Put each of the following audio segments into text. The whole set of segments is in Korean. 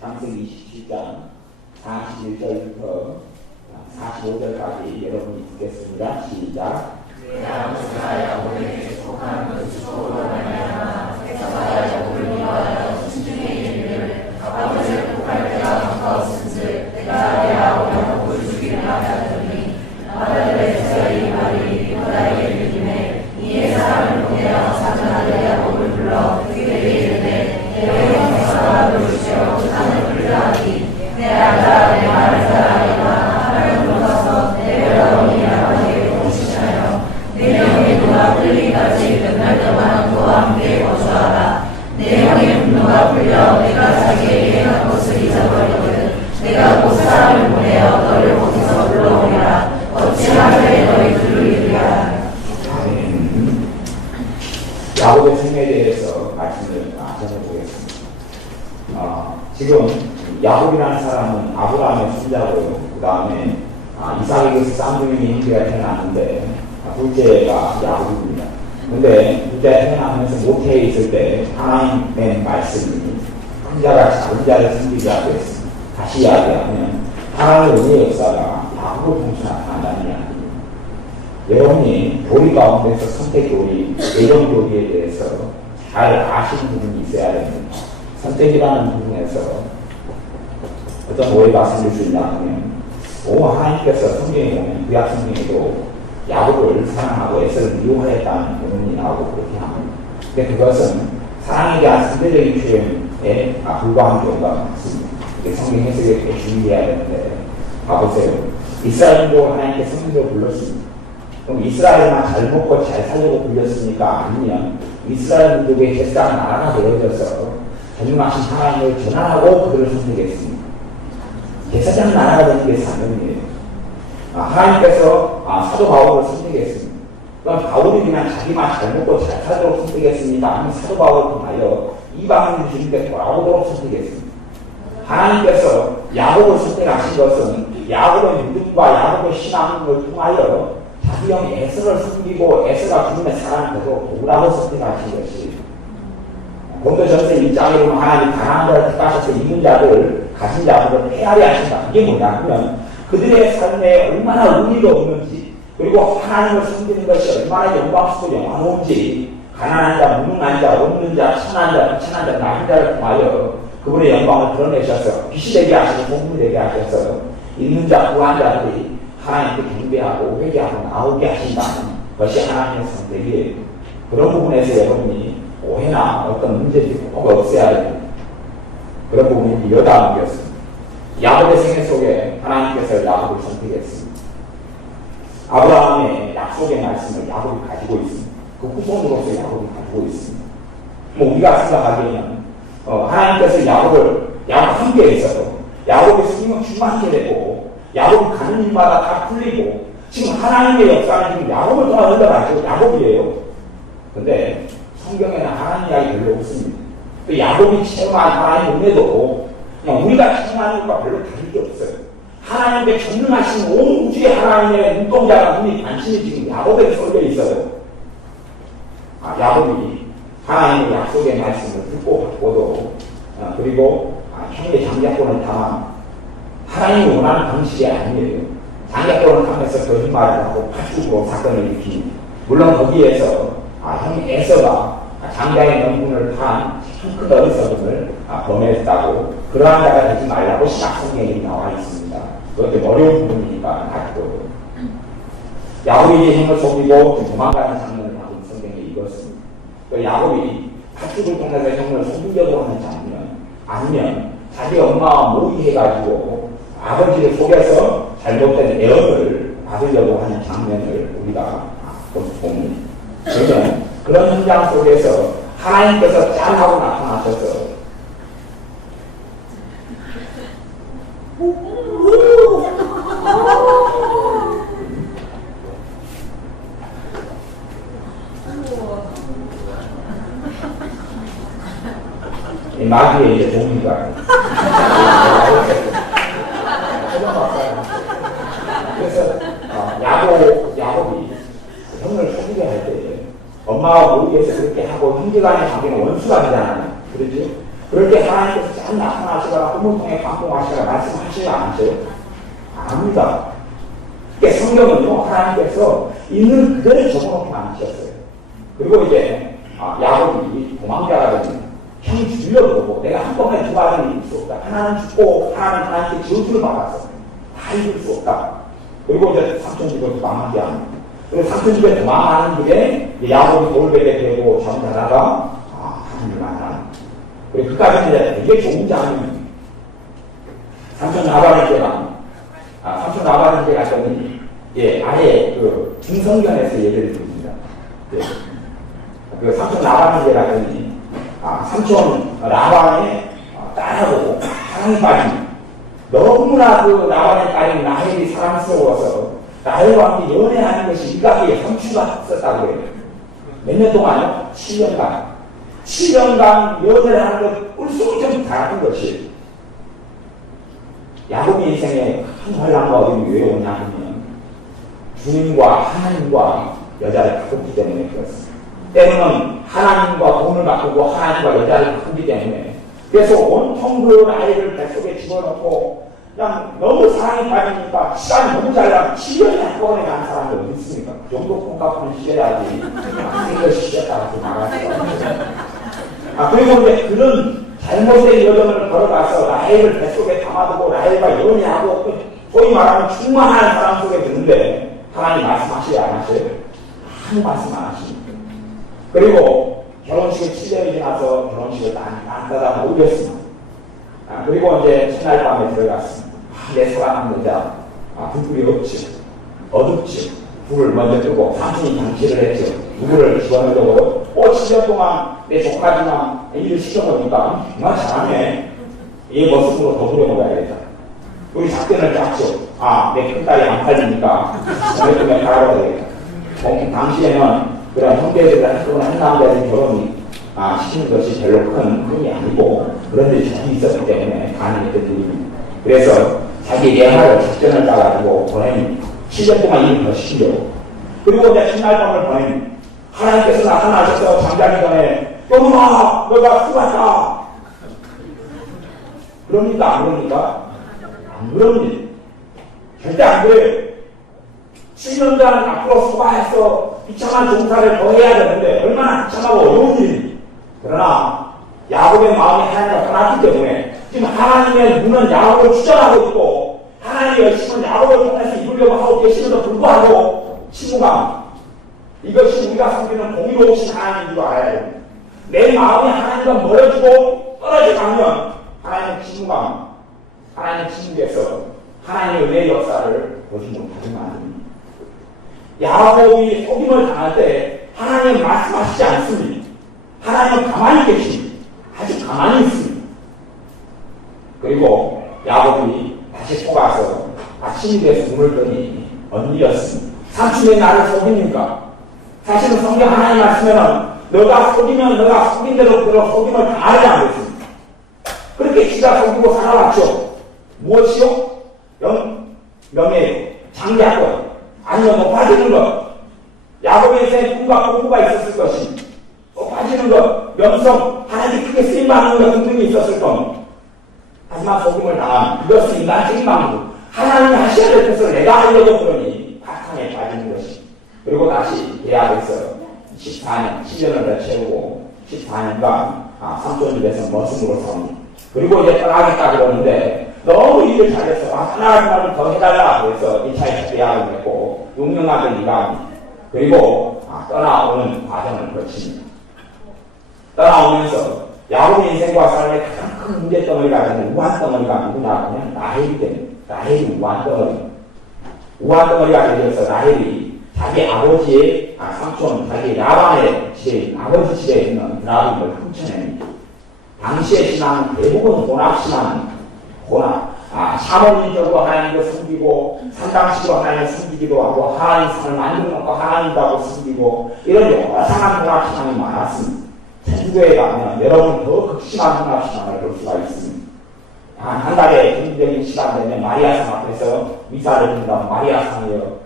창세기 27장 41절부터 45절까지 여러분이 듣겠습니다. 시작. 아버지가 야곱에게 속한 그 축복으로 말미암아 백성아 야곱을 미워하여 신중에 이르기를 아버지를 복할 때가 가까웠은즉 내가 내 아버지 야곱을 죽이려 하였더니 아들의 이 말이 이보다에게 이르기를 이에 사람을 보내어 작은 아들 야곱을 불러 그에게 이르되 내 형제가 부르시어 그 산을 불러하니 내 아들아 내 말을 따라하리라 하나를 불러서 내 별아버니 아버지에게 공시하여 내 형의 누가 풀리기까지 몇날 동안 그와 함께 거주하라. 내 형의 분노가 풀려 내가 자기에게 행한 것을 잊어버리거든 내가 곧 사람을 보내어 너를 거기서 불러오리라. 어찌 하늘에 너희 둘을 이루리라. 야곱의 생애에 대해서 말씀을 전해보겠습니다. 지금 야곱이라는 사람은 아브라함의 손자고요. 그 다음에 이삭에게서 쌍둥이 형제가 태어났는데 둘째가 야곱입니다. 근데 둘째가 태어나면서 모태에 있을 때 하나님의 말씀이 큰 자가 작은 자를 섬기자 그랬습니다. 다시 이야기하면 하나님의 은혜의 역사가 야곱을 통해 나타난다는 이야기입니다. 여러분이 교리 가운데서 선택 교리, 예정 교리에 대해서 잘 아시는 부분이 있어야 됩니다. 선택이라는 부분에서 어떤 오해가 생길 수 있냐 하면 하나님께서 성경에 보면 구약 성경에도 야곱을 사랑하고 에서를 미워하였다는 부분이 나오고 그렇게 합니다. 근데 그것은 사랑에 대한 상대적인 표현에 불과한 경우가 많습니다. 성경 해석에 주의해야 되는데 봐보세요. 이스라엘도 하나님께 성경으로 불렀습니다. 그럼 이스라엘만 잘 먹고 잘 살려고 불렸습니까? 아니면 이스라엘 민족의 제사장 나라가 되어져서 전능하신 하나님을 전환하고 그들을 선택했습니다. 제사장 나라가 되는 게 사명이에요. 하나님께서 사도 바울을 선택했습니다. 그럼 바울이 그냥 자기만 잘 먹고 잘 살도록 선택했습니다. 아니면 사도 바울을 통하여 이방인 주님께 돌아오도록 선택했습니다. 하나님께서 야곱을 선택하신 것은 야곱의 믿음과 야곱의 신앙을 통하여 자기 형 에서를 숨기고 에서가 주님의 사랑을 되도록 도우라고 선택하신 것이 고린도전서 1장에 보면 하나님 가난한 자를 택하셔서 있는 자들 가진 자들을 헤아려 하신다. 이게 뭐냐면 그들의 삶에 얼마나 의미가 없는지 그리고 하나님을 섬기는 것이 얼마나 영광스럽고 영화로운지 가난한 자, 무능한 자, 없는 자, 천한 자, 비천한 자, 나쁜 자를 통하여 그분의 영광을 드러내셔서 빛이 되게 하시고 공분이 되게 하셔서 있는 자, 부한 자들이 하나님께 경배하고 회개하고 나오게 하신다는 것이 하나님의 선택이에요. 그런 부분에서 여러분이 오해나 어떤 문제들이 꼭 없애야 됩니다. 그런 부분이 여담이었습니다. 야곱의 생애 속에 하나님께서 야곱을 선택했습니다. 아브라함의 약속의 말씀을 야곱이 가지고 있습니다. 그 후손으로서 야곱이 가지고 있습니다. 우리가 생각하기에는 하나님께서 야곱 함께 있어도 야곱의 성경을 충만케 되고 야곱이 가는 일마다 다 풀리고 지금 하나님의 역사는 지금 야곱을 통해 흘러가죠. 야곱이에요. 근데 성경에는 하나님 이야기 별로 없습니다. 또 야곱이 체험한 하나님 은혜도 그냥 우리가 체험하는 것과 별로 다른 게 없어요. 하나님께 전능하신 온 우주의 하나님의 눈동자가 눈이 관심이 지금 야곱에 쏠려 있어요. 야곱이 하나님의 약속의 말씀을 듣고 받고도 그리고 형의 장자권을 당한 하나님이 원하는 방식이 아니에요. 장자권을 당해서 거짓말을 하고 파죽으로 사건을 일으킵니다. 물론 거기에서 형 에서가 장자의 명분을 판 큰 어리석음을 범했다고 그러한 자가 되지 말라고 신약 성경에 나와 있습니다. 그것도 어려운 부분이니까 낫고 야곱이 형을 속이고 도망가는 장면을 담은 성경에 이것입니다. 또 야곱이 파죽을 통해서 형을 속이려고 하는 장면 아니면 자기 엄마와 모의해가지고 아버지를 속여서 잘못된 애언을 받으려고 하는 장면을 우리가 봅니다. 그러면 그런 현장 속에서 하나님께서 짠하고 나타나셔서 이 마귀의 이제 종류가 그래서 야곱이 형을 속이게 할 때 엄마와 모의해서 그렇게 하고 형제간의 관계는 원수가 되잖아요. 그렇죠? 그럴 때 하나님께서 잘 나타나시거나 꿈을 통해 감동하시거나 말씀하시지 않으세요? 아닙니다. 그러니까 성경은요, 하나님께서 있는 그대로 적어놓고 않으셨어요. 그리고 이제 야곱이 도망자가 되면 형 죽이려고 내가 한꺼번에 두 가지를 이룰 수 없다. 하나는 죽고 하나는 하나님께 저주를 받았어. 다 이룰 수 없다. 그리고 이제 삼촌 집으로 도망하지 않는. 그리고 삼촌 집에 도망하는 길에 야곱이 돌베개 되고 잠자다가 하나님을 만나는. 그리고 그까지는 이제 되게 좋은 장면입니다. 삼촌 나바렌께 갔더니 아예 그 중성견에서 예배를 드립니다. 그 삼촌 나바렌께 갔더니 삼촌 라반의 딸하고 사랑이 빠진 너무나 그 라반의 딸인 라헬이 사랑스러워서 라헬과 함께 연애하는 것이 일각의 성취가 있었다고 해요. 몇 년 동안요? 7년간 연애를 하는 것 꿀속이 좀 달았던 것이에요. 야곱의 인생에 큰 환란과 어려움이 왜 오냐 하면 주님과 하나님과 여자를 바꿨기 때문에 그렇습니다. 때로는 하나님과 돈을 바꾸고 하나님과 여자를 바꾸기 때문에 그래서 온통 그 아이를 뱃속에 집어넣고 그냥 너무 사랑에 빠지니까 시간이 너무 잘 나면 7년이 한꺼번에 가는 사람이 어디 있습니까? 그 정도 콩깍지는 쉬어야지 이것이 쉬었다고 나가서 그리고 이제 그런 잘못된 여정을 걸어가서 라헬을 뱃속에 담아두고 라헬과 연애하고 소위 말하면 충만한 사람 속에 드는데 하나님 말씀하시지 않았어요? 아무 말씀 안 하십니다. 그리고 결혼식을 7년이 지나서 결혼식을 딴따다 올렸습니다. 그리고 이제 첫날 밤에 들어갔습니다. 내 사랑하는 여자 불불이 없지 어둡지 불을 먼저 끄고 삼촌이 장치를 했죠. 누구를 집어넣으려고요? 7년 동안 내 조카지만 일을 시켜보니까 정말 잘하네. 이 모습으로 더 부려먹어야겠다. 우리 작전을 짰죠. 내 큰딸이 안 팔리니까 내 꿈에 갈아야 되겠다. 당시에는 그런 형제들과 한 남자들 결혼이 시키는 것이 별로 큰 꿈이 아니고 그런 일이 자주 있었기 때문에 가능했던 일입니다. 그래서 자기 예하를 작전을 짜가지고 보내니 7년 동안 일을 더 시키려고. 그리고 이제 첫날 밤을 보내니 하나님께서 나타나셔서 잠자기 전에 여보마 너가 수고했다. 그럽니까 안 그럽니까? 안 그럽니다. 절대 안 그래요. 7년간 앞으로 수고해서 비참한 종사를 더 해야 되는데 얼마나 비참하고 어려운 일입니다. 그러나 야곱의 마음이 하나님과 떠났기 때문에 지금 하나님의 눈은 야곱을 추적하고 있고 하나님의 열심은 야곱을 통해서 이루려고 하고 계시는데도 불구하고 친구가 이것이 우리가 섬기는 공의로우신 하나님인 줄 알아야 됩니다. 내 마음이 하나님과 멀어지고 떨어져 가면 하나님의 친구가 하나님의 친구께서 하나님의 은혜의 역사를 보지 못하지 않습니다. 야곱이 속임을 당할 때 하나님은 말씀하시지 않습니다. 하나님은 가만히 계십니다. 아주 가만히 있습니다. 그리고 야곱이 다시 속아서 아침이 돼서 눈을 뜨니 언니였습니다. 삼촌이 나를 속입니까? 사실은 성경 하나님 말씀에는 너가 속이면 너가 속인 대로 그런 속임을 당하지 않겠습니다. 그렇게 지가 속이고 살아왔죠. 무엇이요? 명예, 장대학권, 아니면 높아지는 것. 야곱의 인생에 꿈과 포부가 있었을 것입니다. 높아지는 것, 명성, 하나님이 크게 쓰임받는 것 등등이 있었을 겁니다. 하지만 속임을 당한 이것은 인간적인 방법. 하나님이 하셔야 될 것을 내가 하려고 그러니 바탕에 빠지는 것입니다. 그리고 다시 계약에서 14년, 7년을 더 채우고 14년간 삼촌 집에서 머슴으로 삽니다. 그리고 이제 떠나겠다 그러는데 너무 일을 잘해서 하나님을 더 해달라 그래서 1차에서 계약을 했고 6년간을 일합니다. 그리고 떠나오는 과정을 거칩니다. 떠나오면서 야곱의 인생과 삶의 가장 큰 문제덩어리가 되는 우한덩어리가 누구나 그냥 라헬이 됩니다. 라헬이 우한덩어리가 되어서 라헬이 자기 아버지의 삼촌, 자기 라반의 집에 아버지 집에 있는 드라군을 훔쳐냅니다. 당시의 신앙은 대부분 혼합신앙입니다. 혼합. 사모님적으로 하나님을 숨기고 산당식으로 하나님을 숨기기도 하고 하나님 상을 만들어 놓고 하나님이라고 숨기고 이런 여상한 혼합신앙이 많았습니다. 천주교에 가면 여러분 더 극심한 혼합신앙을 볼 수가 있습니다. 한 달에 정기적인 시간 되면 마리아상 앞에서 미사를 드린다면 마리아상이요.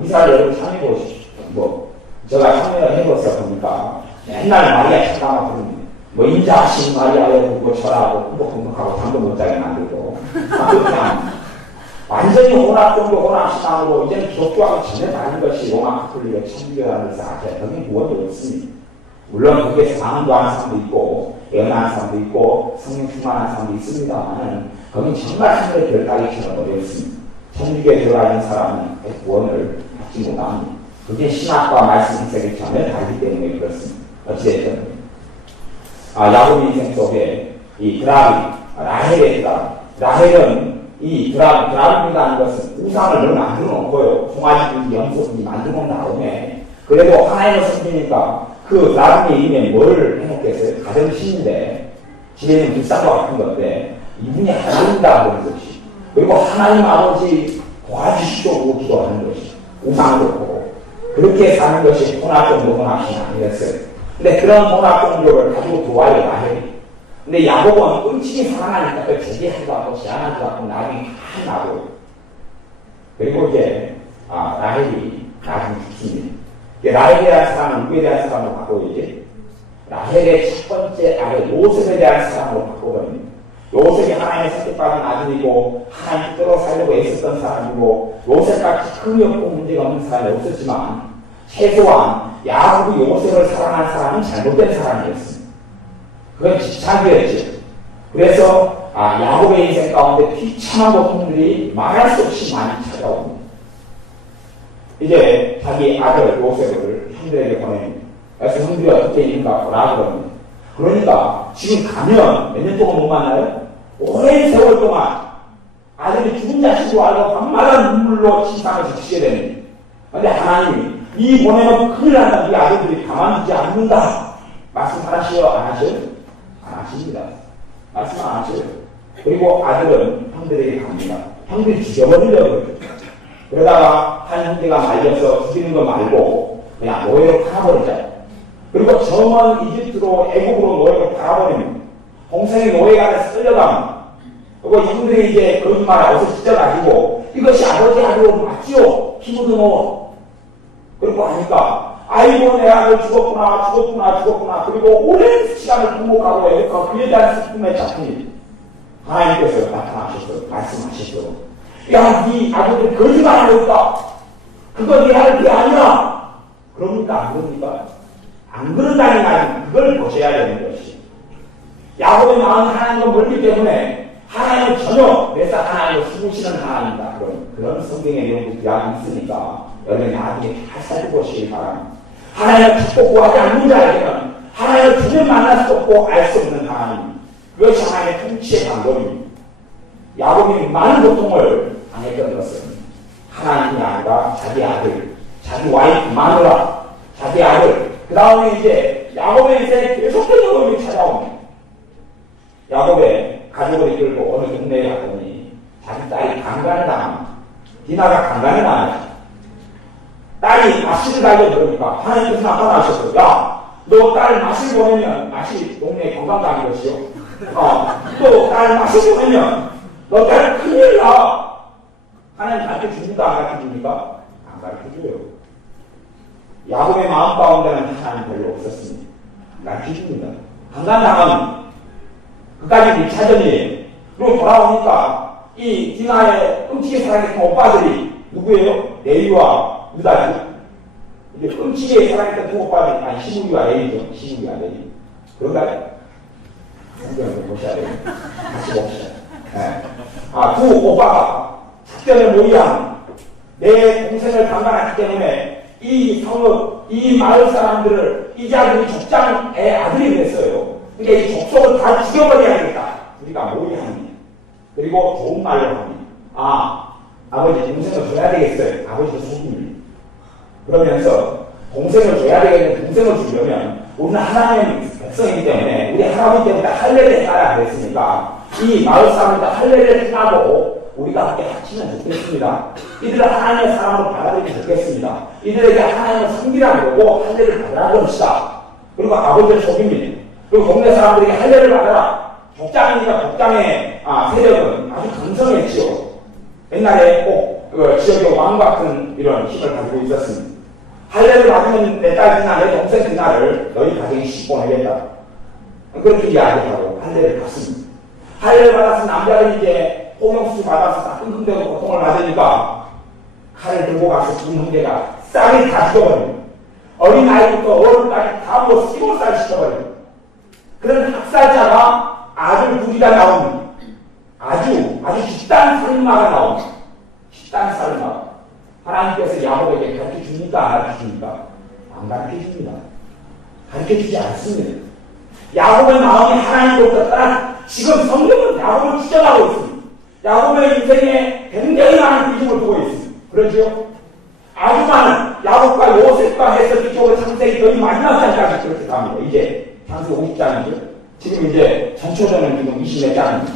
미사를 여러분 참여해보십시오. 제가 참여해보세요 보니까 맨날 마리아 찬양을 부릅니다. 뭐 인자하신 마리아의 보고 절하고 후복행복하고 잠도 못 자게 만들고 그냥 완전히 혼합종교 혼합신앙으로 이제는 기독교하고 전혀 다른 것이 로마 카톨릭의 천주교라는 것을 아셔야 당연히 무엇이 없습니다. 물론 거기에 상도하는 사람도 있고 예언하는 사람도 있고 성령 충만한 사람도 있습니다만 거기는 정말 하늘의 별따기처럼 어렵습니다. 천주교에 들어가 있는 사람은 구원을 받지 못합니다. 그게 신학과 말씀 인생이 전혀 다르기 때문에 그렇습니다. 어찌됐든 야곱 인생 속에 이 드라비, 라헬의 드라비, 라헬은 이 드라비라는 것은 우상을 늘 만들어 놓고요. 송아지든지 염소든지 만들어 놓은 다음에 그래도 하나님을 섬기니까 그 드라비의 이름에 뭘 해놓겠어요? 가정신인데 집에는 불상과 같은 건데 이분이 하나님이다 그런 것이 그리고 하나님 아버지 도와주시고 기도하는 것이 우상을 놓고 그렇게 사는 것이 혼합종교 혼합신앙이었어요. 근데 그런 혼합종교를 가지고 도와요 라헬이. 근데 야곱은 끔찍이 사랑하니까 또 제기하지도 않고 제안하지도 않고 나중에 하나고 그리고 이제 라헬이 나중에 죽습니다. 라헬에 대한 사랑은 누구에 대한 사랑으로 바꾸고 이제 라헬의 첫 번째 아들 요셉에 대한 사랑으로 바꿔버립니다. 요셉이 하나님의 선택받은 아들이고 하나님 뜻대로 살려고 애썼던 사람이고 요셉같이 흠이 없고 문제가 없는 사람이 없었지만 최소한 야곱이 요셉을 사랑한 사람은 잘못된 사람이었습니다. 그건 집착이었죠. 그래서 야곱의 인생 가운데 비참한 고통들이 말할 수 없이 많이 찾아옵니다. 이제 자기 아들 요셉을 형들에게 보냅니다. 그래서 형들이 어떻게 있는가 보라 그럽니다. 그러니까 지금 가면 몇 년 동안 못 만나요? 오랜 세월 동안 아들이 죽은 자식으로 알고 밤마다 눈물로 침상을 지치게 됩니다. 그런데 하나님이 이 보내면 큰일 난다. 이 아들들이 가만두지 않는다. 말씀하시오? 안 하셔요? 안 하십니다. 말씀 안 하셔요. 그리고 아들은 형들에게 갑니다. 형들이 죽여버리려고 그러죠. 그러다가 한 형제가 말려서 죽이는 거 말고 그냥 노예로 팔아버리자. 그리고 정원 이집트로 애국으로 노예로 팔아버립니다. 홍성의 노예가 안에 끌려갑니다. 그리고 형들이 이제 거짓말을 어서 찢어가지고 이것이 아버지 아들 맞지요? 피부도 넣어. 그리고 하니까 아이고 내 아들 죽었구나. 그리고 오랜 시간을 부모가고 애국하고 그에 대한 슬픔에 잡힙니다. 하나님께서 나타나셔서 말씀하시죠. 야, 네 아들들 거짓말하고 있다. 그거 네 아들 아니야. 그럽니까? 안 그럽니까? 안 그런다는 말은 그걸 보셔야 되는 것이. 야곱의 마음은 하나님과 멀기 때문에 하나님은 전혀 내 사 하나님을 숨으시는 하나님이다. 그런 성경의 내용도 귀하게 있으니까 여러분 나중에 잘 살펴보시기 바랍니다. 하나님을 찾고 구하지 않는 자에게는 하나님을 전혀 만날 수 없고 알 수 없는 하나님. 그것이 하나님의 통치의 방법입니다. 야곱이 많은 고통을 당했던 것은 하나님이 아니라 자기 아들, 자기 와이프 마누라, 자기 아들, 그 다음에 이제 야곱의 인생에 계속적인 어려움이 찾아옵니다. 야곱의 가족을 이끌고 어느 동네에 갔더니 자기 딸이 강간을 당합니다. 디나가 강간을 당합니다. 딸이 마실을 가려고 그러니까 하나님께서 나타나셨어요. 야, 너 딸 마실 보내면 마실 동네 건강당인 것이요. 또 딸 마실 보내면 너 딸 큰일 나. 하나님 가르쳐줍니까? 안 가르쳐줍니까? 안 가르쳐줘요. 야곱의 마음 가운데는 하나님 별로 없었습니다. 안 가르쳐줍니다. 강간당합니다. 그까지 1차전이에요. 그리고 돌아오니까 이 디나의 끔찍히 사랑했던 오빠들이 누구예요? 레위와 유다죠. 이제 끔찍히 사랑했던 두 오빠들이 아니 시므기와 레위죠. 시므기와 레위. 그런가요? 성경을 보셔야 돼요. 다시 봅시다. 네. 두 오빠가 작전을 모의한 내 동생을 강간했기 때문에 이 성읍, 이 마을 사람들을 이 자들이 족장의 아들이 됐어요. 그러니까 이 족속을 다 죽여버려야겠다. 우리가 모의합니다. 그리고 좋은 말로 합니다. 아버지 동생을 줘야 되겠어요. 아버지도 속입니다. 그러면서 동생을 줘야 되겠는데 동생을 주려면 우리는 하나님의 백성이기 때문에 우리 할아버지 때문에 할례를 해야 됐으니까 이 마을 사람들 할례를 하고 우리가 함께 합치면 좋겠습니다. 이들을 하나님의 사람으로 받아들이면 좋겠습니다. 이들에게 하나님을 섬기라는 거고 할례를 받으라고 합시다. 그리고 아버지를 속입니다. 그리고 동네 사람들에게 할례를 받아라. 족장이니까 족장의 세력은 아주 강성했지요. 옛날에 꼭 지역의 왕 같은 이런 힘을 가지고 있었습니다. 할례를 받으면 내 딸 디나, 내 동생 디나를 너희 가정에 씹어내겠다. 그렇게 이야기하고 할례를 받습니다. 할례를 받아서 남자는 이제 홍역수 받아서 다 끙끙대고 고통을 받으니까 칼을 들고 가서 두 형제가 싹이 다 죽어버립니다. 어린아이부터 어른까지 다 뭐 시골살 시켜버립니다. 그런 학살자가 아들 둘이가 나옵니다. 아주 집단 살인마가 나옵니다. 집단 살인마. 하나님께서 야곱에게 가르쳐줍니까? 안 가르쳐줍니까? 안 가르쳐줍니다. 가르쳐주지 않습니다. 야곱의 마음이 하나님으로부터 떠나 지금 성경은 야곱을 추정하고 있습니다. 야곱의 인생에 굉장히 많은 비중을 두고 있습니다. 그렇죠? 아주 많은 야곱과 요셉과 해석이 쪽으로 창세기 거의 마지막 장까지 그렇게 갑니다. 이제 창세기 50장이죠. 지금 이제 전초전은 지금 20몇 장입니다.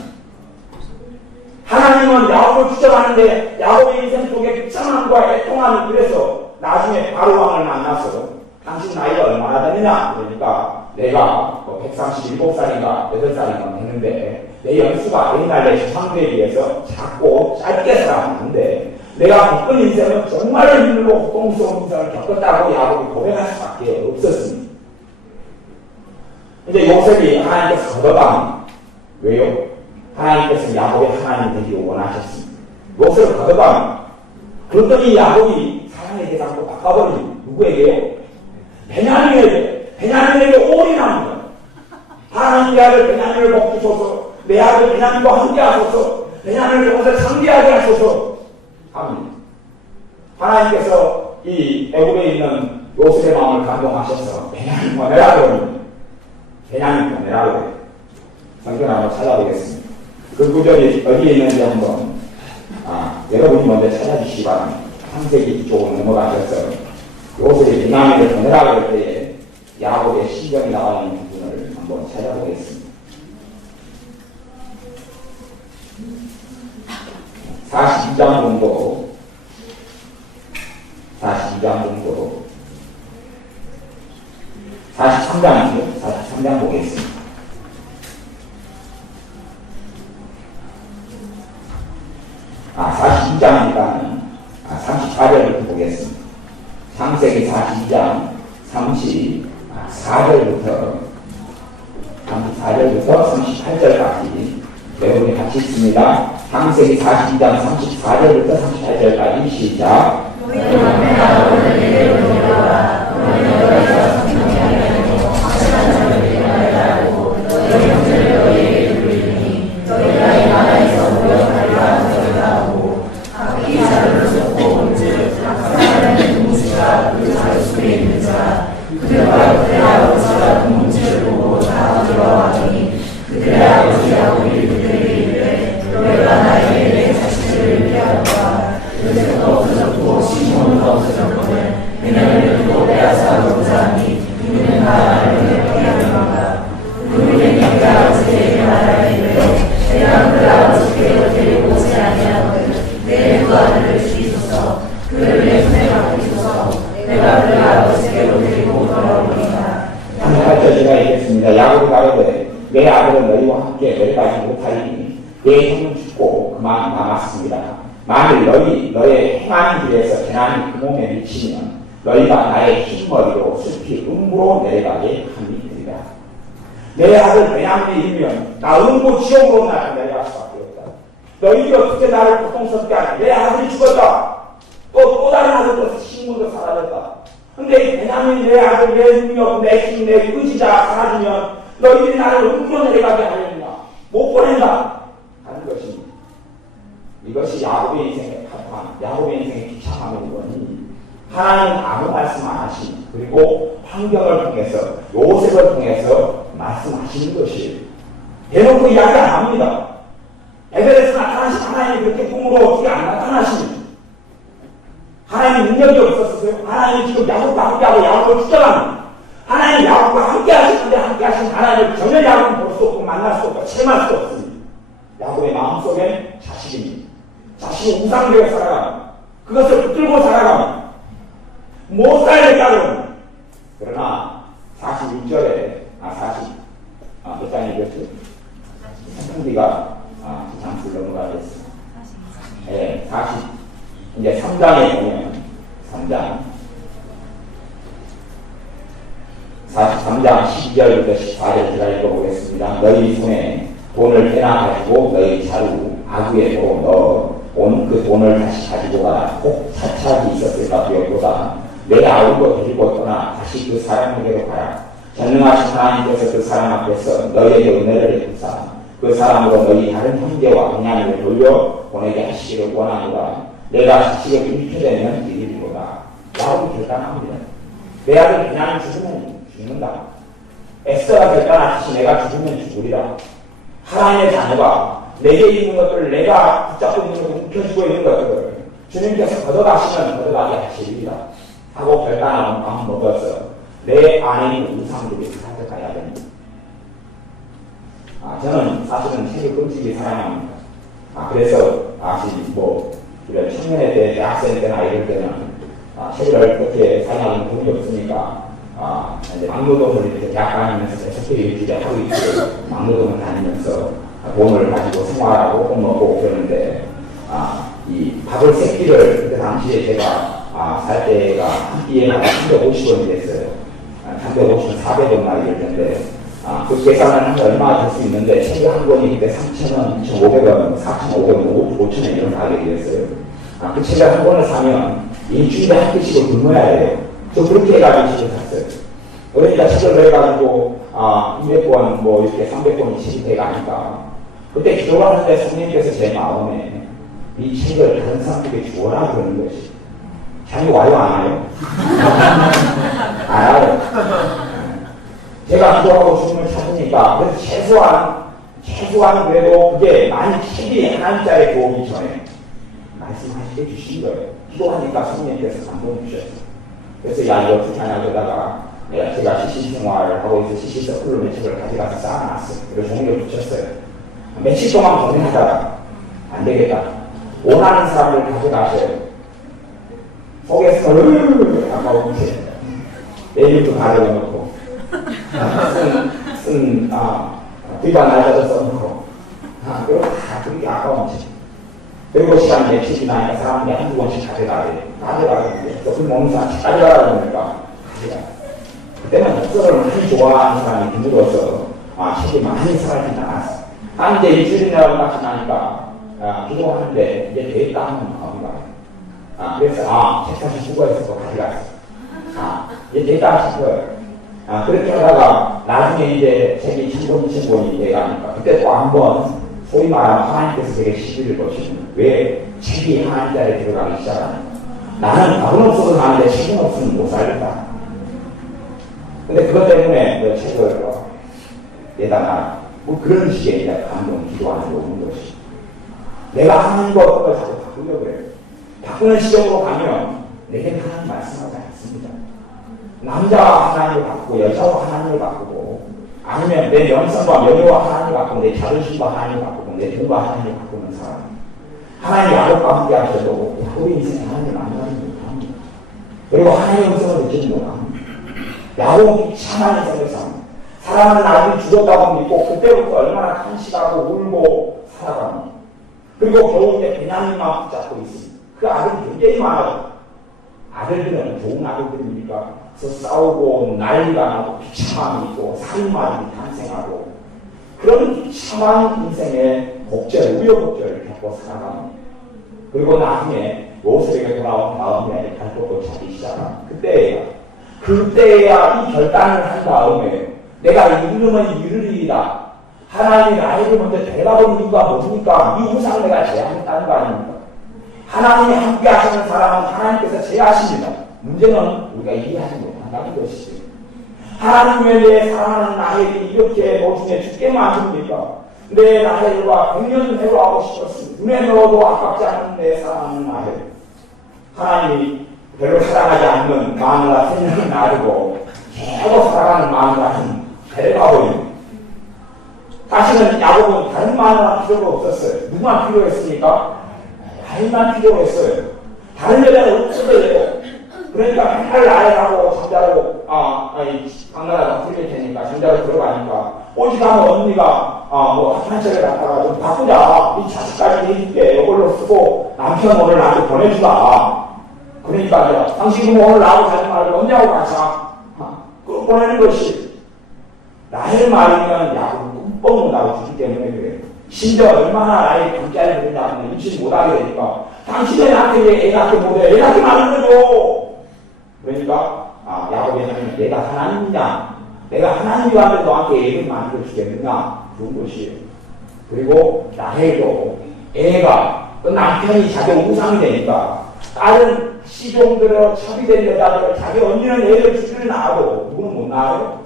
하나님은 야곱을 추정하는데 야곱의 인생 속에 비참함과 애통함이 그래서 나중에 바로 왕을 만나서 당신 나이가 얼마나 되느냐? 그러니까 내가 137살인가 8살인가 됐는데 내 연수가 옛날 내 조상들에 비해서 작고 짧게 살았는데 내가 겪은 인생은 정말로 힘들고 고통스러운 인생을 겪었다고 야곱이 고백할 수밖에 없었습니다. 이제 요셉이 하나님께서 걷어갑니다. 왜요? 하나님께서 야곱의 하나님이 되기를 원하셨습니다. 요셉을 걷어갑니다. 그랬더니 야곱이 사랑의 대상으로 바꿔버립니다. 누구에게요? 베냐민에게 올인합니다. 하나님 내 아들 베냐민을 먹게 줘서 내 아들 베냐민과 함께 하소서 베냐민을 통해서 창대하게 하소서 합니다. 하나님께서 이 애굽에 있는 요셉의 마음을 감동하셔서 베냐민 보내라 그럽니다. 베냐민 보내라 그래요. 성경 한번 찾아보겠습니다. 그 구절이 어디에 있는지 한번 여러분이 먼저 찾아주시기 바랍니다. 창세기 쪽으로 넘어가셔서 요셉이 베냐민을 보내라 그럴 때에 야곱의 신경이 나와 있는 부분을 한번 찾아보겠습니다. 42장 정도 43장이죠. 43장 보겠습니다. 아, 42장이니까 34절부터 보겠습니다. 창세기 42장 34절부터 38절까지 여러분이 같이 있습니다. 창세기 42장 34절부터 38절까지 시작. 야곱이 가로되 내 아들은 너희와 함께 내려가지 못하리니 내 형은 죽고 그만 남았습니다. 만일 너의 행하는 길에서 재난이 그 몸에 미치면 너희가 나의 흰머리로 숲이 음부로 내려가게 함이니라. 내 아들 베냐민이 이르면 나 음부 지옥으로 내려갈 수밖에 없다. 너희들이 어떻게 나를 고통스럽게 하냐. 내 아들이 죽었다. 또 다른 아들도 식물도 사라졌다. 근데 이 베냐민이 내 아들, 내 능력, 내 힘, 내 의지자 사라지면 너희들이 나를 음부로 내려가게 하려느냐. 못 보낸다 하는 것입니다. 이것이 야곱의 인생의 파탄, 야곱의 인생의 비참함의 원인이 하나님은 아무 말씀 안 하시니 그리고 환경을 통해서 요셉을 통해서 말씀하시는 것이에요. 대놓고 이야기 안 합니다. 에베레스 나타나신 하나님이 그렇게 꿈으로 어떻게 안 나타나십니까? 하나님 능력이 없었어요. 하나님이 지금 야곱과 함께하고 야곱을 추적합니다. 하나님 야곱과 함께 하시는데 함께 하신 하나님을 전혀 야곱은 볼 수 없고 만날 수 없고 체험할 수 없습니다. 야곱의 마음속엔 자식입니다. 자식이 우상되어 살아갑니다. 그것을 붙들고 살아갑니다. 못 살겠다 그럽니다. 그러나 41절에 몇 장이었죠? 성경비가 장수를 넘어가겠습니다. 네, 이제 3장에 보면 3장 43장 12절부터 14절 제가 읽어보겠습니다. 너희 손에 돈을 빼나 가지고 너희 자루 아구에도 넣어 온 그 돈을 다시 가지고 가라. 꼭 차착이 있었을까 두렵보다 내가 아우고 데리고 떠나 다시 그 사람에게로 가라. 전능하신 하나님께서 그 사람 앞에서 너희에게 은혜를 베푸사 그 사람으로 너희 다른 형제와 그냥을 돌려 보내게 하시기를 원하노라. 내가 자식을 잃게 되면 이리로다. 라고 결단합니다. 내 아들 그냥 죽으면 죽는다. 에스더가 결단하듯이 내가 죽으면 죽으리라. 하나님의 자녀가 내게 있는 것들을 내가 붙잡고 있는 것을 움켜쥐고 있는 것들을 주님께서 걷어가시면 걷어가게 하시리라 하고 결단하고 마음 먹어서 내 안에 있는 우상들이 사라져가야 됩니다. 저는 사실은 책을 끔찍이 사랑합니다. 그래서 이런 청년에 대해 대학생 때나 이럴 때는 책을 그렇게 사용하는 돈이 없으니까 이제 막노동을 이렇게 대학 다니면서 세속회 일주일에 하루 이틀 막노동을 다니면서 돈을 가지고 생활하고 돈 먹고 그러는데 이 밥을 세 끼를 그때 당시에 제가 살 때가 한 끼에 350원이 됐어요. 350원 400원나 이럴 텐데 그 계산을 하면 얼마나 될 수 있는데 책 한 권이 그때 3,000원, 2,500원, 4,500원, 5,000원 이런 가격이 됐어요. 그 책을 한 권을 사면 일주일에 한 개씩을 굶어야 해요. 저 그렇게 해가지고 책을 샀어요. 그러니까 책을 해가지고 200권 이렇게 300권이 책이 돼가니까 그때 기도를 하는데 성령님께서 제 마음에 이 책을 다른 사람들에게 주어라 그러는 것이 잠이 와요 안 와요? 안 와요. 제가 기도하고 주님을 찾으니까 그래서 최소한 그래도 그게 많이 책이 하나님자리에 들어오기 전에 말씀하시게 주신 거예요. 기도하니까 성령님께서 감동 주셨어요. 그래서 야 이거 어떻게 하냐 그러다가 제가 시신생활을 하고 있어 시신 서클로 몇 책을 가져가서 쌓아놨어요. 그래서 종이를 붙였어요. 며칠 동안 고민하다가 안 되겠다. 원하는 사람을 가져가셔요. 속에서 아까운데 내 이름도 가져놓고 뒤반 날짜도 써놓고 그리고 다 그렇게 아까운 책. 그리고 시간이 며칠이 나니까 사람들이 한두 번씩 가져가는데 또 그 먹는 사람 가져가라고 하니까 가져가. 그때는 독서를 많이 좋아하는 사람이 드물어서 책이 많이 사라지지 않았어. 이제 일주일이나 같이 나니까 기도하는데 이제 되겠다 하는 마음이 와요. 그래서 책 다시 수고해서 가져갔어. 이제 되겠다 하신 거예요. 그렇게 하다가 나중에 이제 책이 1000권이 돼가니까 그때 또 한 번 소위 말하면 하나님께서 되게 시비를 거시는 왜 책이 하나님 자리에 들어가기 시작하는 나는 밥은 없어도 사는데 책은 없으면 못 살겠다. 근데 그것 때문에 그 책을 내다가 그런 식의 이제 감동, 기도하는 거 오는 것이 내가 하는 거 어떤 걸 자꾸 바꾸려고 해요. 바꾸는 시점으로 가면 내게는 하나님 말씀하지 않습니다. 남자와 하나님을 바꾸고 여자와 하나님을 바꾸고 아니면 내 명성과 명예와 하나님을 바꾸고 내 자존심과 하나님을 바꾸고 내 돈과 하나님을 바꾸는 사람 하나님 야곱과 함께 하셔도 야곱의 인생에 하나님을 만나지 못합니다. 그리고 하나님의 음성을 느끼지 못합니다. 야곱이 참한 인생을 삽니다. 사람은 아들이 죽었다고 믿고 그때부터 얼마나 탄식하고 울고 살아갑니다. 그리고 겨우 이제 베냐민만 붙잡고 있습니다. 그 아들이 굉장히 많아요. 아들들은 좋은 아들들입니까? 그래서 싸우고 난리가 나고 비참함이 있고 살인마들이 탄생하고 그런 비참한 인생의 곡절, 우여곡절을 겪고 살아갑니다. 그리고 나중에 요셉에게 돌아온 다음에 갈 곳도 찾기 시작합니다. 그때야 이 결단을 한 다음에 내가 이름은 이르리이다. 하나님이 나에게 먼저 대답한 이유가 뭡니까? 이 우상을 내가 제하겠다는 거 아닙니까? 하나님이 함께 하시는 사람은 하나님께서 제하십니다. 문제는 우리가 이해하지 못한다는 것이죠. 하나님 왜 내 사랑하는 나에게 이렇게 노중에 죽게 만듭니까? 내 나이와 100년 해로하고 싶었습니다. 눈에 넣어도 아깝지 않은 내 사랑하는 나이. 하나님이 별로 사랑하지 않는 마누라 3명을 놔두고 계속 사랑하는 마누라는 배가 보입니다. 다시는 야곱은 다른 마누라 필요가 없었어요. 누구만 필요했습니까? 라헬만 필요했어요. 다른 여자는 없어요. 그러니까 맨날 라헬하고 잠자고 강나라가 풀릴 테니까 잠자고 들어가니까 오직하면 언니가 한 차례 갔다가 좀 바꾸자. 이 자식까지 해줄게. 이걸로 쓰고 남편 오늘 나한테 보내주라. 그러니까 당신 오늘 나하고 가지 말고 언니하고 가자. 그럼 뻥 보내는 것이 나이를 많으면 야구는 뻥 나오기 때문에 그래요. 심지어 얼마나 나이 관계를 부르냐면 임신 못하게 되니까 당신이 나한테 왜 애 낳게 못해? 애 낳게 많은 거죠. 그러니까 야곱이 하나님 내가 하나님이냐? 내가 하나님이라는데 너한테 애를 만들어주겠느냐? 그런 것이에요. 그리고 나에도 애가 그 남편이 자기 우상이 되니까 다른 시종들어 첩이된 여자들 자기 언니는 애를 주기를 낳아도 누구는 못 낳아요?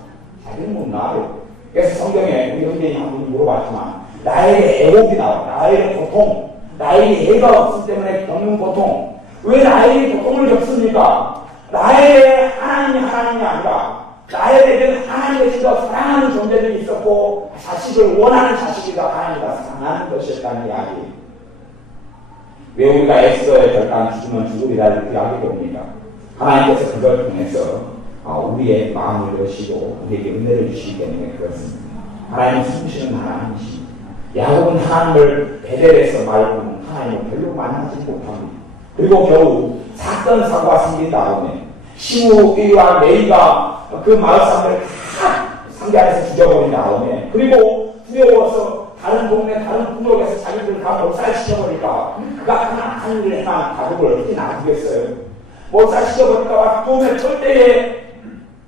자기는 못 낳아요. 그래서 성경에 우리 현대인 한 분이 물어봤지만 나에게 애곡이 나와. 나에게 고통. 나에게 애가 없기 때문에 겪는 고통. 왜 나에게 고통을 겪습니까? 나에게 하나님이 아니라 나에게는 하나님의 진짜 사랑하는 존재들이 있었고 자식을 원하는 자식이다 하나님과 사랑하는 것이었다는 이야기. 왜 우리가 애써야 절단 죽으면 죽으리라 이렇게 이야기 봅니까? 하나님께서 그걸 통해서 우리의 마음을 여시고 우리에게 은혜를 주시기 때문에 그렇습니다. 하나님은 숨쉬는 하나님이십니다. 야곱은 하나님을 배대해서 말고는 하나님을 별로 만나지 못합니다. 그리고 겨우 사건 사고가 생긴 다음에 시므이와 메이가 그 마을 사람들을 다 상대 안에서 죽여버린 다음에 그리고 두려워서 다른 동네 다른 부족에서 자기들을 다 몰살시켜버리니까 그가 한 일을 행한 가족을 어떻게 놔두겠어요? 몰살시켜버릴까봐 꿈에 털 때에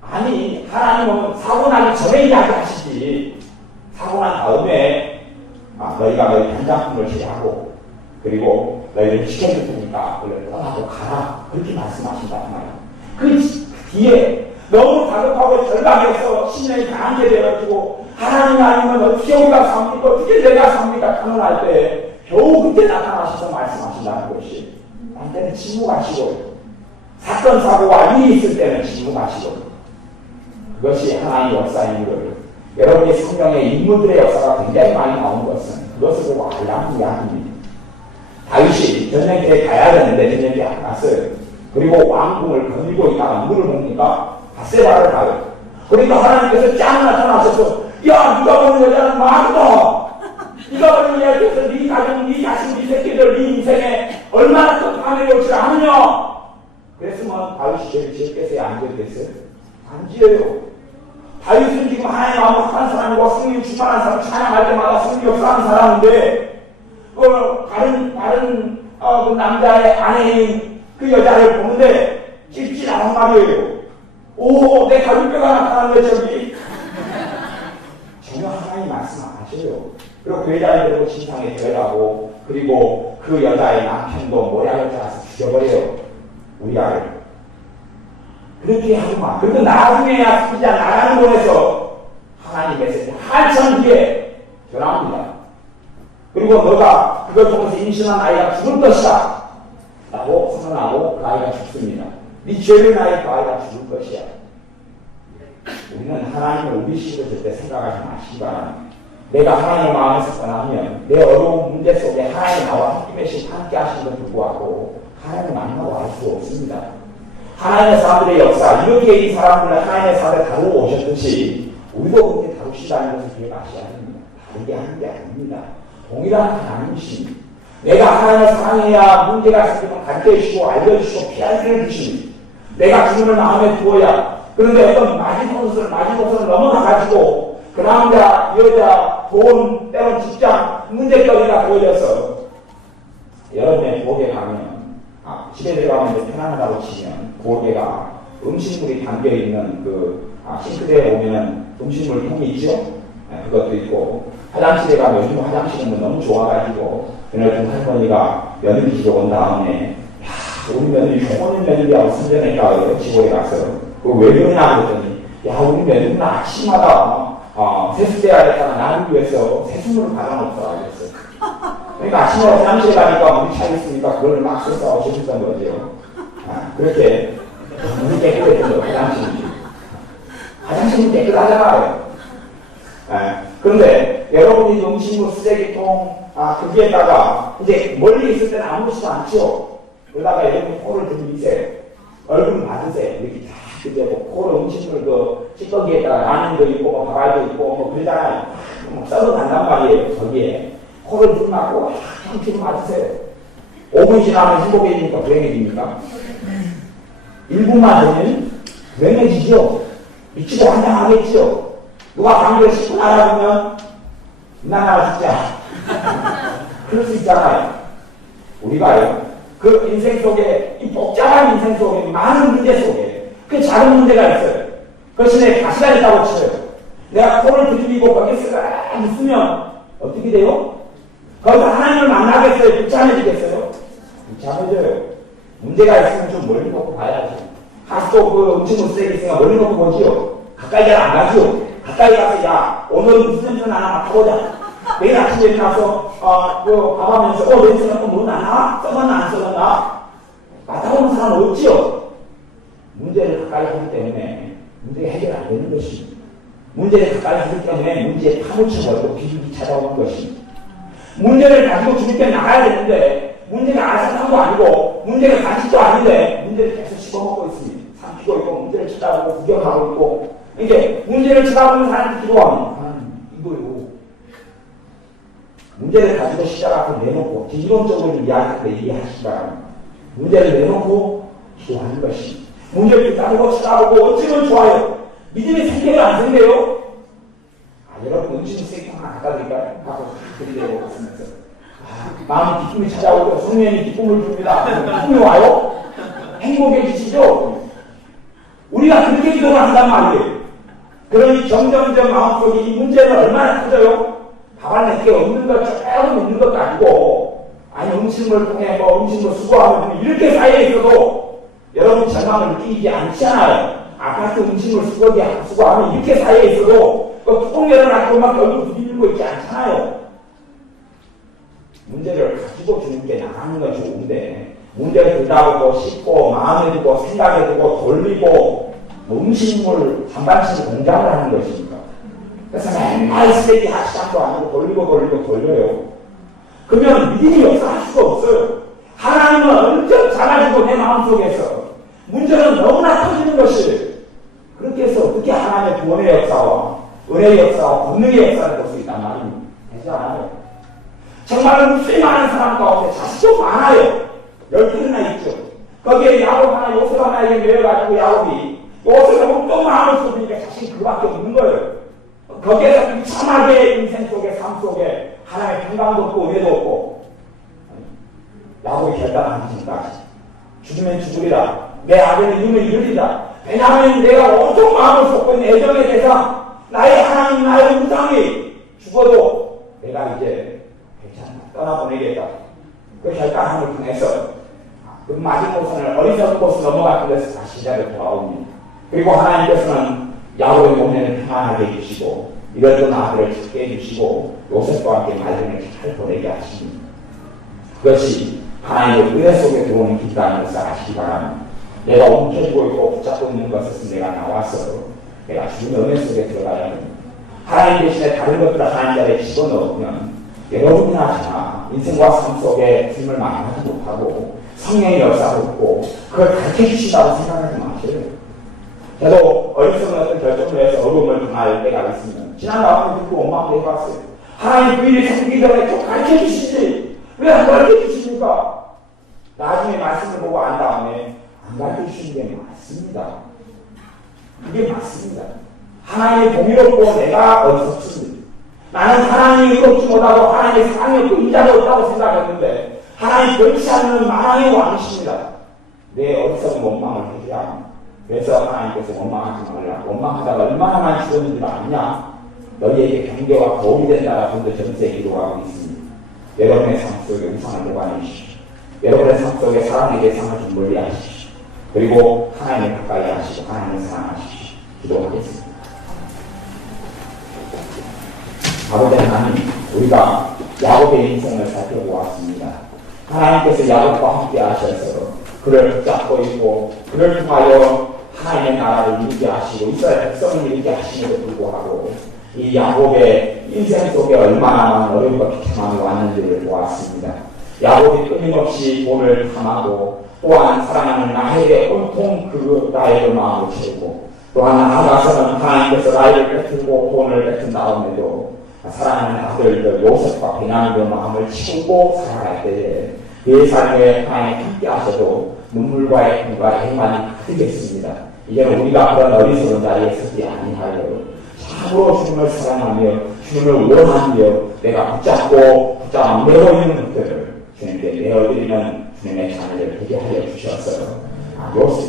아니 하나님은 사고 나기 전에 이야기하시지 사고 난 다음에 너희가 너희 단장품을 제하고 그리고 너희를 지켜줄 테니까 원래 떠나고 가라 그렇게 말씀하신단 말이에요. 그 뒤에 너무 다급하고 절박해서 신령이 강하게 되어지고 하나님 아니면 어떻게 우리가 삽니까? 어떻게 내가 삽니까? 강론할 때 겨우 그때 나타나셔서 말씀하신다는 것이 난 때는 침묵하시고 사건 사고가 일이 있을 때는 침묵하시고 그것이 하나님의 역사인 것을 여러분의 성경의 인물들의 역사가 굉장히 많이 나온 것은 그것을 보고 알라는 이야기입니다. 다윗이 전쟁터에 가야 되는데 전쟁터에 안 갔어요. 그리고 왕궁을 거닐고 있다가 누구를 봅니까? 바세바를 봐요. 그러니까 하나님께서 짱 나타나셔서 야 네가 보는 여자는 마귀다. 네가 보는 여자께서 네 가족, 네 자식, 네 새끼들, 네 인생에 얼마나 큰 방해를 올지 아느냐. 그랬으면 다윗이 제일 지었겠어요? 안 지었겠어요? 안 지어요. 다윗은 지금 하나님 완벽한 사람이고 성령 충만한 사람 찬양할 때마다 성령 역사하는 사람인데 다른 그 남자의 아내인 그 여자를 보는데 찝찝한 말이에요. 오, 내 가족뼈가 나타나는데 저기 전혀 하나님 말씀 안 하셔요. 그리고 그 여자를 데리고 진상에 들어가고 그리고 그 여자의 남편도 모략을 짜서 죽여버려요. 우리 아를. 그렇게 하지 마. 그리고 나중에야 진짜 나가는 곳에서 하나님 메시지 한참 뒤에 전합니다. 그리고 너가 그걸 통해서 임신한 아이가 죽을 것이다. 라고 선언하고 그 아이가 죽습니다. 네 죄를 나의 그 아이가 죽을 것이야. 우리는 하나님을 우리 식으로 절대 생각하지 마시기 바랍니다. 내가 하나님의 마음에서 떠나면 내 어려운 문제 속에 하나님 나와 함께 하시는 것 불구하고 하나님을 만나고 알 수 없습니다. 하나님의 사람들의 역사, 이렇게 이 사람들을 하나님의 사람을 다루고 오셨듯이 우리도 그렇게 다루시다는 것을 기억하셔야 됩니다. 다르게 하는 게 아닙니다. 동일한 하나님이십니다. 내가 하나님을 사랑해야 문제가 생기면 가르쳐주시고 알려주시고 피할 길을 주십니다. 내가 주님을 마음에 두어야 그런데 어떤 마지노선을 넘어가가지고 그 남자, 여자, 돈, 때론 직장, 문제거리가 보여져서 여러분의 부엌에 가면 집에 들어가면 편안하다고 치면 부엌에가 음식물이 담겨있는 그 싱크대에 보면 음식물 통이 있죠? 그것도 있고 화장실에 가면 요즘 화장실은 너무 좋아가지고 그날 좀 할머니가 며느리 집에 온 다음에 야 우리 며느리 좋은 며느리하고 선전했다 시골에 가서 그거 왜 그러냐 그랬더니 야 우리 며느리는 아침마다 세수대야겠다가 나를 위해서 세수물을 받아놓더라 그랬어요. 그러니까 아침에 화장실에 가니까 우리 차 있으니까 그걸 막 써서 오셨던 거죠. 그렇게 물이 깨끗했던 거예요. 화장실은 깨끗하잖아요. 그런데 여러분이 음식물 쓰레기통 거기에다가 이제 멀리 있을 때는 아무렇지도 않죠. 그러다가 여러분이 코를 들이세요. 얼굴 받으세요. 이렇게 다 그제 코로 음식물 그 찌꺼기에다가 라면도 있고 뭐 밥알도 있고 뭐 그러잖아요. 썩어 간단 말이에요. 거기에 코를 들이막고 향기를 맞으세요. 5분 지나면 행복해지니까 불행해집니까? 1분만 되면 불행해지죠. 미치고 환장하겠죠. 누가 방귀를 씻고 나가보면 나나 진짜 그럴 수 있잖아요. 우리가요 그 인생 속에 이 복잡한 인생 속에 많은 문제 속에 그 작은 문제가 있어요. 그것이 내 가시가 있다고 쳐요. 내가 코를 뒤집이고 거기서 있으면 어떻게 돼요? 거기서 하나님을 만나겠어요? 불참해지겠어요? 불참해져요. 문제가 있으면 좀 멀리 놓고 봐야죠. 하수도 그 음식물 쓰레기 있으니까 멀리 놓고 보지요. 가까이 잘 안 가지요. 가까이 가서 야 오늘 무슨 냄새 나나 맡아보자. 내일 아침에 일어나서 밥하면서 냄새가 또 뭐 나나? 썩었나 안 썩었나? 맡아보는 사람 없지요. 문제를 가까이 하기 때문에 문제가 해결 안 되는 것입니다. 문제를 가까이 하기 때문에 문제에 파묻혀버리고 비극이 찾아오는 것입니다. 문제를 가지고 주님께 나가야 되는데 문제가 아삭한도 아니고 문제가 간식도 아닌데 문제를 계속 씹어먹고 있습니다. 삼키고 있고 문제를 쳐다보고 구경하고 있고 이게 문제를 쳐다보는 사람이 기도하면 이거요. 문제를 가지고 시작하고 내놓고 이론적으로 이야기할 때 이해하시기 바랍니다. 문제를 내놓고 기도하는 것이 문제를 따르고 쳐다보고 어찌면 좋아요. 믿음이 생겨요 안 생겨요? 여러분 음식이 세게 하나 갖다 드릴까요? 하고 드리려고 했으면서 마음이 기쁨이 찾아오고 성령이 기쁨을 줍니다. 기쁨이 와요? 행복해지시죠? 우리가 그렇게 기도를 한단 말이에요. 그러니 점점점 마음속에 이 문제는 얼마나 커져요? 밥 안에 게 없는 것 조금 있는 것도 아니고 아니 음식물 통해 음식물 수거하면 이렇게 쌓여 있어도 여러분 절망을 느끼지 않잖아요. 아파트 음식물 수거하면 이렇게 쌓여 있어도 그 뚜껑 열어놨고 막 얼굴 두드리고 있지 않잖아요. 문제를 가지고 주님께 나가는 건 좋은데 문제를 들다보고 씹고 마음에 두고 생각에 두고 돌리고 음식물 반반씩 공장을 하는 것입니까? 그래서 맨날 쓰레기 하시장도 아니고 돌려요. 그러면 믿음이 역사할 수가 없어요. 하나님은 언제 작아지고 내 마음속에서 문제는 너무나 커지는 것이 그렇게 해서 어떻게 하나님의 구원의 역사와 은혜의 역사와 권능의 역사를 볼 수 있단 말입니다. 되지 않아요. 정말 무수히 많은 사람 가운데 자식도 많아요. 12개나 있죠. 거기에 야곱 하나 요셉 하나에게 매여가지고 야곱이 요셉하고 또 마음을 쏟으니까 자식이 그밖에 없는 거예요. 거기에서 비참하게 인생 속에 삶 속에 하나님의 평강도 없고 은혜도 없고 야곱이 결단하기 전까지 죽으면 죽으리라 내 아들의 힘을 이루리라. 왜냐하면 내가 온통 마음을 쏟고 있는 애정의 대상 나의 하나님 나의 우상이 죽어도 내가 이제 괜찮다 떠나보내겠다. 그 결단함을 통해서 그 마지못선을 어리석은 곳을 넘어갔던 데서 다시 시작을 돌아옵니다. 그리고 하나님께서는 야곱의 몸에는 평안하게 해주시고 이랬던 아들을 찾게 해주시고 요셉과 함께 말씀을 잘 보내게 하십니다. 그것이 하나님의 은혜 속에 들어오는 길이라는 것을 아시기 바랍니다. 내가 움켜쥐고 있고 붙잡고 있는 것에서 내가 나와서 내가 주님의 은혜 속에 들어가야 합니다. 하나님 대신에 다른 것들을 하나님 자리에 집어넣으면 여러분이나 하시나 인생과 삶 속에 힘을 많이 하지 못하고 성령의 역사가 없고 그걸 가르쳐주신다고 생각하지 마세요. 저도 어리석은 어떤 결정을 해서 어려움을 당할 때가 있으면 지난 다음에 듣고 원망을 해봤어요. 하나님 그 일이 생기기 전에 좀 가르쳐주시지 왜 안 가르쳐주십니까? 나중에 말씀을 보고 안 다음에 안 가르쳐주시는 게 맞습니다. 그게 맞습니다. 하나님이 공의롭고 내가 어리석습니다. 나는 하나님이 의롭지 못하고 하나님의 사랑이 없고 인자가 없다고 생각했는데 하나님 그렇지 않는 만왕의 왕이십니다. 내 어리석은 원망을 해줘야 합니다. 그래서 하나님께서 원망하지 말라. 원망하다가 얼마나 많이 죽었는 줄 아느냐? 너희에게 경계와 도움이 된다라고 좀 더 전세에 기도하고 있습니다. 여러분의 삶 속에 우상을 보관하십시오. 여러분의 삶 속에 사랑의 대상을 좀 멀리하십시오. 그리고 하나님을 가까이 하시고 하나님을 사랑하십시오. 기도하겠습니다. 아버지 하나님, 우리가 야곱의 인생을 살펴보았습니다. 하나님께서 야곱과 함께 하셔서 그를 붙잡고 있고 그를 통하여 하나님의 나라를 이루게 하시고 이스라엘 백성을 이루게 하심에도 불구하고 이 야곱의 인생 속에 얼마나 많은 어려움과 비참함이 왔는지를 보았습니다. 야곱이 끊임없이 돈을 탐하고 또한 사랑하는 라헬의 온통 그 라헬의 마음을 채우고 또한 나아가서는 하나님께서 라헬을 뺏들고 돈을 뺏은 다음에도 사랑하는 아들들 요셉과 베냐민의 마음을 채우고 살아갈 때에 그 삶에 하나님 함께 하셔도 눈물과 애통과 애만이 가득했습니다. 이제는 우리가 그런 어리석은 자리에 서지 아니하여 참으로 주님을 사랑하며 주님을 원하며 내가 붙잡고 매고 있는 것들을 주님께 내어드리는 주님의 자녀들 되게 하여 주셨어요.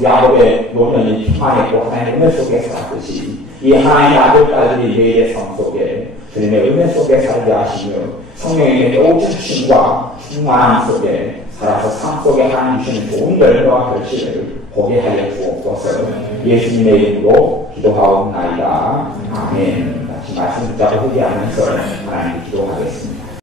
야곱의 노년이 평안했고 하나님의 은혜 속에 살았듯이 이 하나님의 아들딸들이 매일의 삶 속에 주님의 은혜 속에 살게 하시며 성령의 오주심과 충만함 속에 살아서 삶 속에 하나님 주시는 좋은 결과와 결실을 보게 하여 주옵소서. 예수님의 이름으로 기도하옵나이다. 아멘. 다시 말씀 붙잡고 회개하면서 하나님께 기도하겠습니다.